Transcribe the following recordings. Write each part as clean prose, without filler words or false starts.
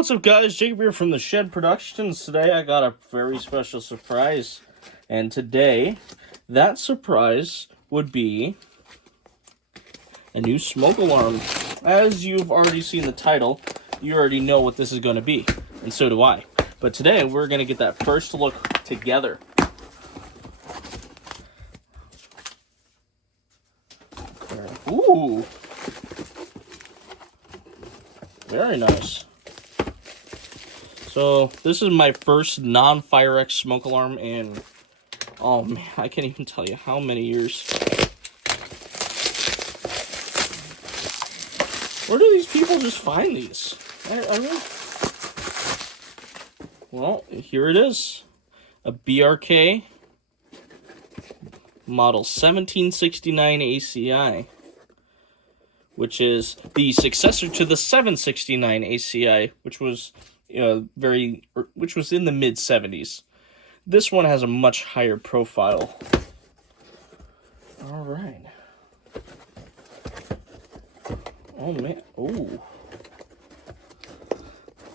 what's up, guys? Jacob here from the Shed Productions. Today I got a very special surprise. And today, that surprise would be a new smoke alarm. As you've already seen the title, you already know what this is going to be. And so do I. But today, we're going to get that first look together. Ooh. Very nice. So, this is my first non-Fire-X smoke alarm in, oh man, I can't even tell you how many years. Where do these people just find these? I really... Well, here it is. A BRK model 1769 ACI, which is the successor to the 769 ACI, which was which was in the mid-70s. This one has a much higher profile. All right. Oh man. Oh.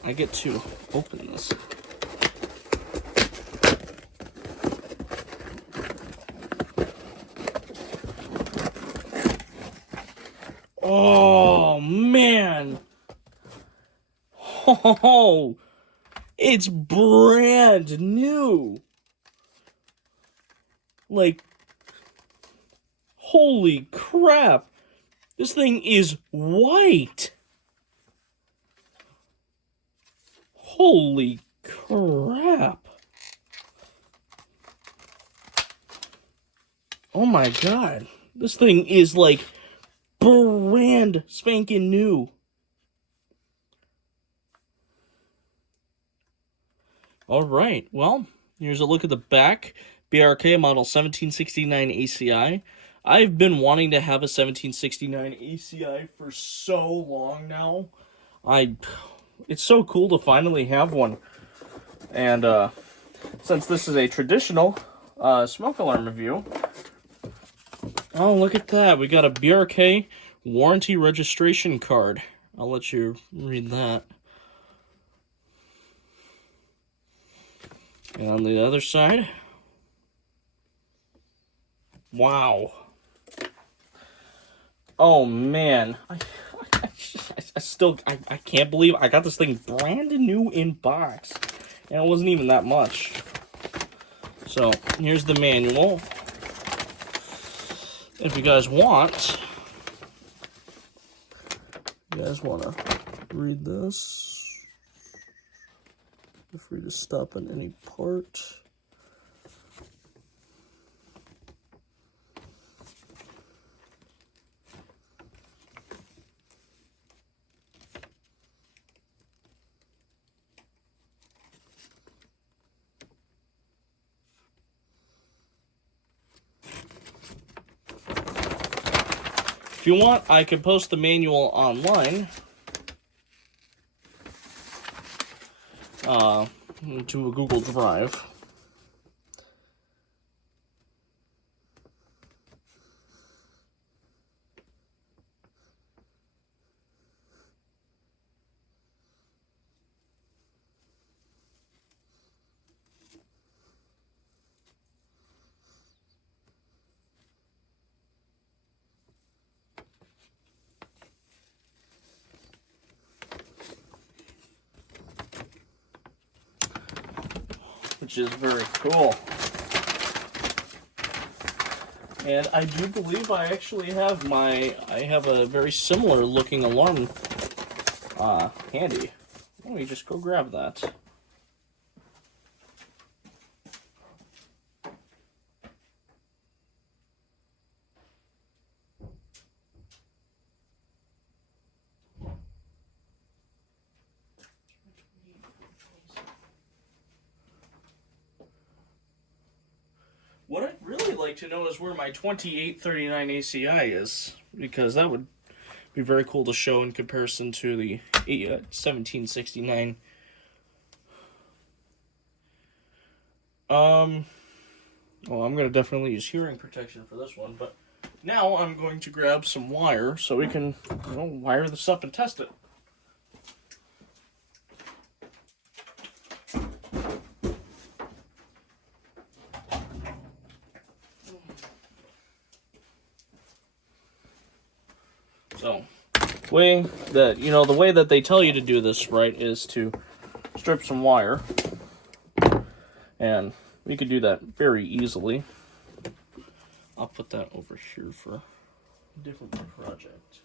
I get to open this. Oh man. Oh, it's brand new. Like, holy crap. This thing is white. Holy crap. Oh my god. This thing is like brand spanking new. Alright, well, here's a look at the back. BRK model 1769 ACI. I've been wanting to have a 1769 ACI for so long now. It's so cool to finally have one. And since this is a traditional smoke alarm review, oh, look at that. We got a BRK warranty registration card. I'll let you read that. And on the other side, wow. Oh man, I can't believe I got this thing brand new in box, and it wasn't even that much. So here's the manual. If you guys want, to read this, feel free to stop at any part. If you want, I can post the manual online to a Google Drive. Which is very cool. And I do believe I actually have a very similar looking alarm handy. Let me just go grab that. What I'd really like to know is where my 2839 ACI is, because that would be very cool to show in comparison to the 1769. Well, I'm going to definitely use hearing protection for this one, but now I'm going to grab some wire so we can wire this up and test it. So, the way that they tell you to do this, right, is to strip some wire. And we could do that very easily. I'll put that over here for a different project.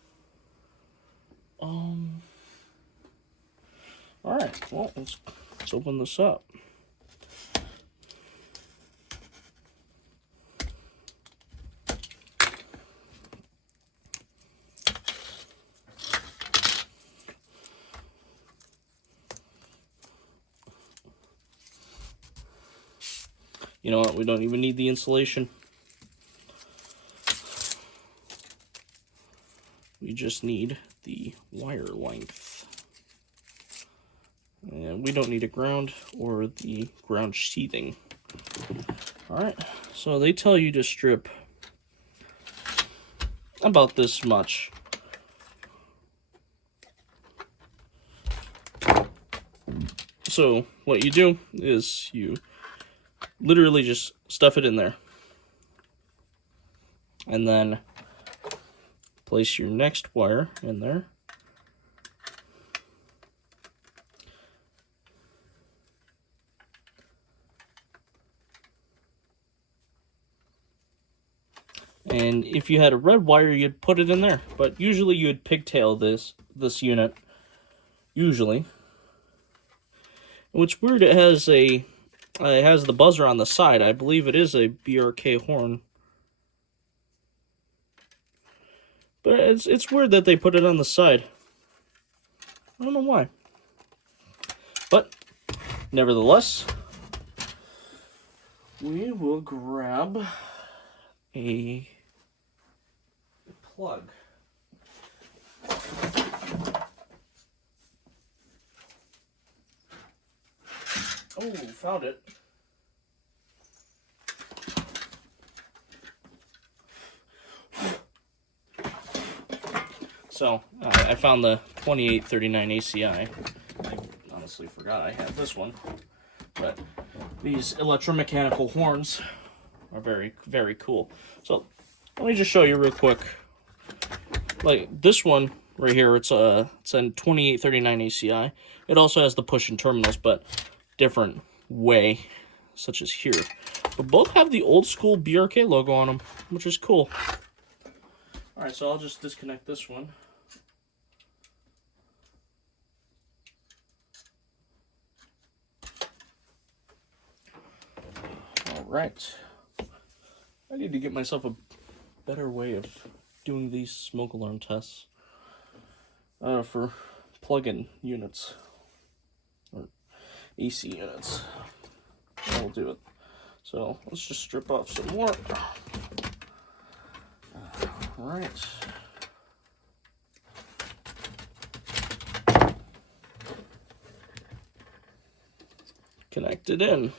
Alright, well, let's open this up. You know what? We don't even need the insulation. We just need the wire length. And we don't need a ground or the ground sheathing. Alright, so they tell you to strip about this much. So what you do is you literally just stuff it in there. And then place your next wire in there. And if you had a red wire, you'd put it in there. But usually you'd pigtail this unit. Usually. What's weird, it has the buzzer on the side. I believe it is a BRK horn. But it's weird that they put it on the side. I don't know why. But, nevertheless, we will grab a plug. Oh, found it. So, I found the 2839 ACI. I honestly forgot I had this one. But these electromechanical horns are very, very cool. So, let me just show you real quick. Like, this one right here, it's a 2839 ACI. It also has the push-in terminals, but different way, such as here. But both have the old school BRK logo on them, which is cool. Alright, so I'll just disconnect this one. Alright. I need to get myself a better way of doing these smoke alarm tests for plug-in units. Or AC units. That'll do it. So let's just strip off some more. Alright. Connect it in.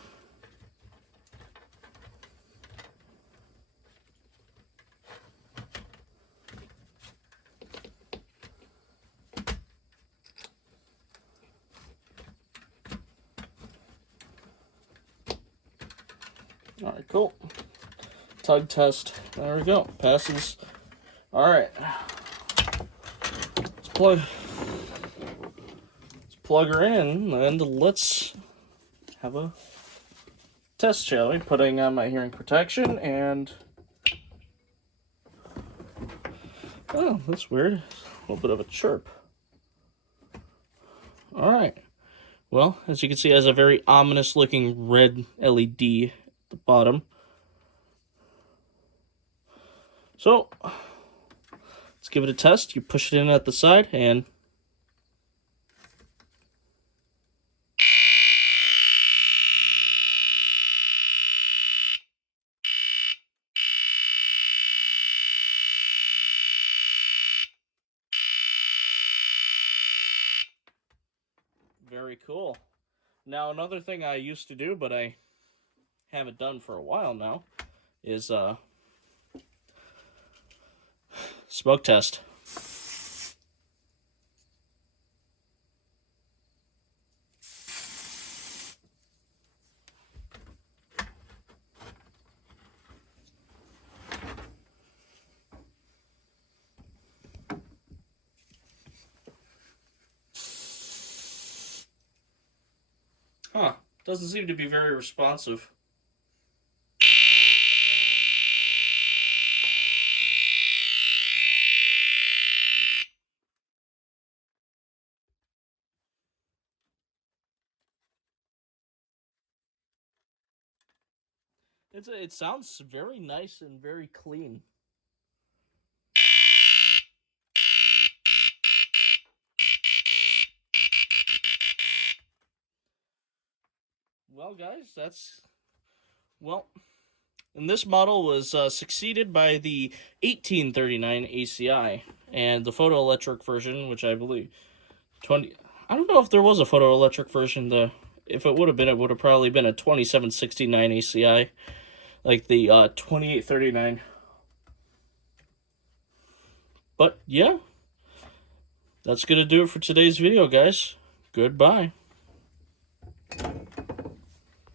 Alright, cool. Tug test. There we go. Passes. Alright. Let's plug her in and let's have a test, shall we? Putting on my hearing protection and... Oh, that's weird. A little bit of a chirp. Alright. Well, as you can see, it has a very ominous looking red LED at the bottom. So, let's give it a test. You push it in at the side and... Very cool. Now, another thing I used to do, but I haven't done for a while now, is smoke test. Doesn't seem to be very responsive. It sounds very nice and very clean. Well, guys, well. And this model was succeeded by the 1839 ACI and the photoelectric version, which I believe 20. I don't know if there was a photoelectric version. If it would have been, it would have probably been a 2769 ACI, like the 2839. But yeah, that's gonna do it for today's video, guys. Goodbye.